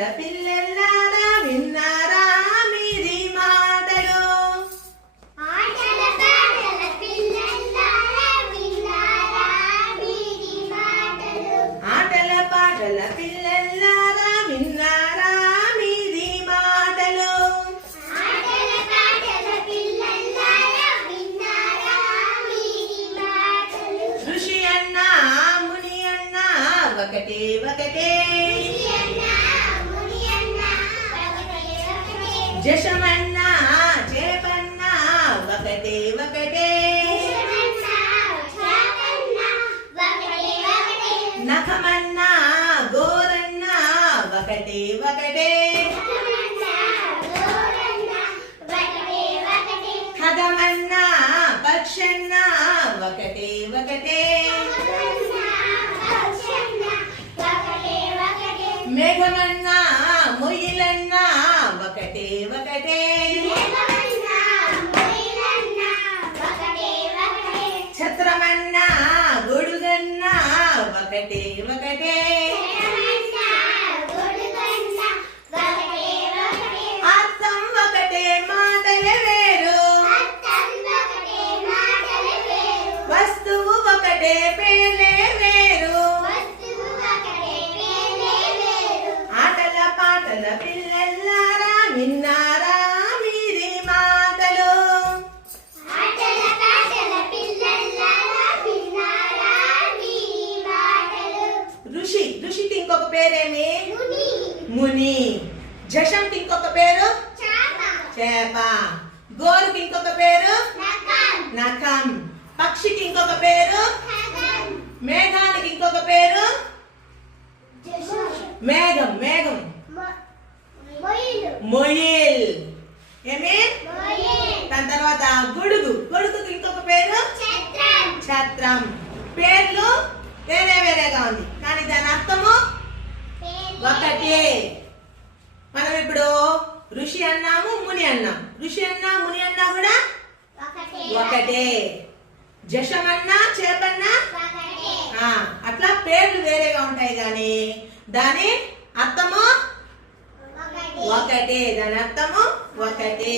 పాటల పిల్లలారా విన్నారా మీది మాటలు. ఆటల పాటల పిల్లలారా విన్నారా మీది మాటలు. ఆటల పాటల పిల్లలారా విన్నారా మీది మాటలు. ఆటల పాటల పిల్లలారా విన్నారా మీది మాటలు. ఋషి అన్నా ముని అన్నా ఒకటే ఒకటే. జశమన్నా చేపన్నా ఒకటే ఒకటే. నఖమన్నా గోరన్నా ఒకటే ఒకటే. ఖగమన్నా పక్షన్నా ఒకటే ఒకటే. మేఘమన్నా మొయ్యిలన్నా ఒకటే ఒకటే. ఛత్రమన్నా గొడుగన్నా ఒకటే ఒకటే. అర్థం ఒకటే మాటలే వేరు. వస్తువు ఒకటే పేర్లే వేరు. ఆటల పాటల పిల్లలారా విన్నారా మీది మాటలు. ఆటల పాటల పిల్లలారా విన్నారా మీది మాటలు. ఋషికి ఇంకొక పేరేమి? ముని. ముని. జశంకి ఇంకొక పేరు? చాప. చేప. గోరుకి ఇంకొక పేరు? నఖం. నఖం. పక్షికి ఇంకొక పేరు? ఖగం. మేఘానికి ఇంకొక పేరు? జశం. మేఘం. మేఘం. మొయిలు. మొయిల్. ఏమి? మొయిల్. దాని తర్వాత గొడుగు. గొడుగుకి ఇంకొక పేరు? ఛత్రం. ఛత్రం. పేర్లు వేరే వేరేగా ఉంది కానీ దాని అర్థము ఒకటే. మనం ఇప్పుడు ఋషి అన్నాము ముని అన్నాం. ఋషి అన్నా ముని అన్నా కూడా ఒకటే. జశమన్నా చేపన్నా ఒకటే. అట్లా పేర్లు వేరేగా ఉంటాయి కానీ దాని అర్థము ఒకటే. దాని అర్థము ఒకటే.